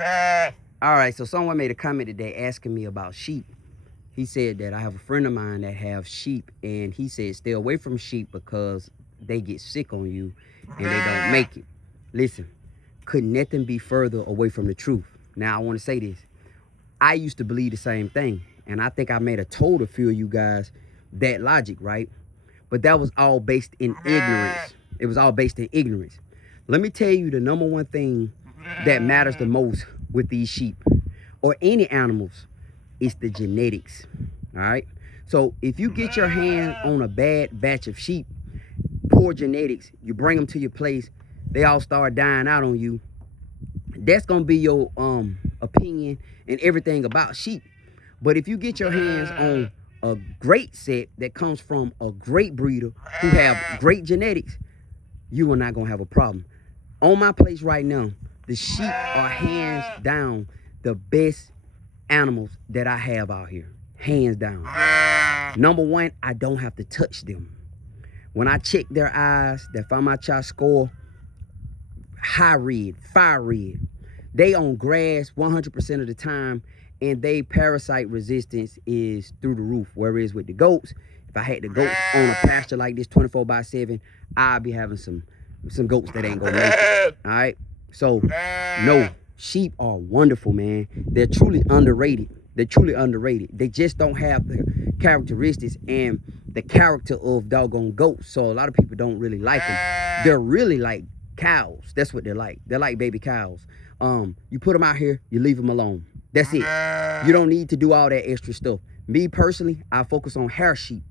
All right, so someone made a comment today asking me about sheep. He said that I have a friend of mine that have sheep, and he said stay away from sheep because they get sick on you and they don't make it. Listen, could nothing be further away from the truth? Now, I want to say this. I used to believe the same thing, and I think I made a total few of you guys that logic, right? But that was all based in ignorance. It was all based in ignorance. Let me tell you the number one thing that matters the most with these sheep or any animals is the genetics. All right. So if you get your hands on a bad batch of sheep, poor genetics, you bring them to your place, they all start dying out on you. That's gonna be your opinion and everything about sheep. But if you get your hands on a great set that comes from a great breeder who have great genetics, you are not gonna have a problem. On my place right now, the sheep are hands down the best animals that I have out here. Hands down. Number one, I don't have to touch them. When I check their eyes, their Famacha score, high red, fire red. They on grass 100% of the time, and they parasite resistance is through the roof. Whereas with the goats, if I had the goats on a pasture like this 24/7, I'd be having some goats that ain't gonna make it. All right. So no, sheep are wonderful, man. They're truly underrated. They're truly underrated. They just don't have the characteristics and the character of doggone goats. So a lot of people don't really like them. They're really like cows. That's what they're like. They're like baby cows. You put them out here, you leave them alone. That's it. You don't need to do all that extra stuff. Me personally, I focus on hair sheep.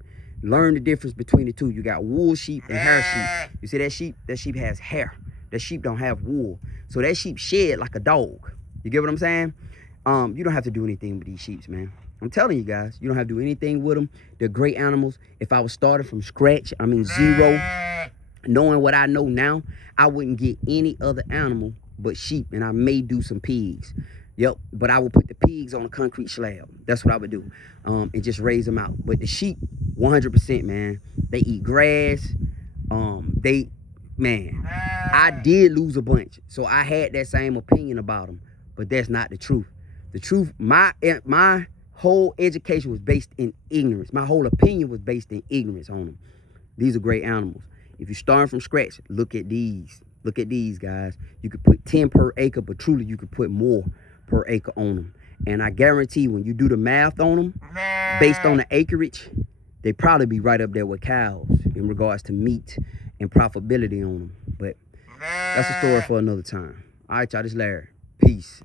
Learn the difference between the two. You got wool sheep and hair sheep. You see that sheep? That sheep has hair. That sheep don't have wool. So that sheep shed like a dog. You get what I'm saying? You don't have to do anything with these sheep, man. I'm telling you guys, you don't have to do anything with them. They're great animals. If I was starting from scratch, I mean zero, knowing what I know now, I wouldn't get any other animal but sheep, and I may do some pigs. Yep, but I would put the pigs on a concrete slab. That's what I would do, and just raise them out. But the sheep, 100%, man. They eat grass. I did lose a bunch, so I had that same opinion about them. But that's not the truth. The truth, my whole education was based in ignorance. My whole opinion was based in ignorance on them. These are great animals. If you're starting from scratch, look at these. Look at these, guys. You could put 10 per acre, but truly you could put more per acre on them. And I guarantee when you do the math on them, based on the acreage, they probably be right up there with cows in regards to meat and profitability on them. But that's a story for another time. All right, y'all, this is Larry. Peace.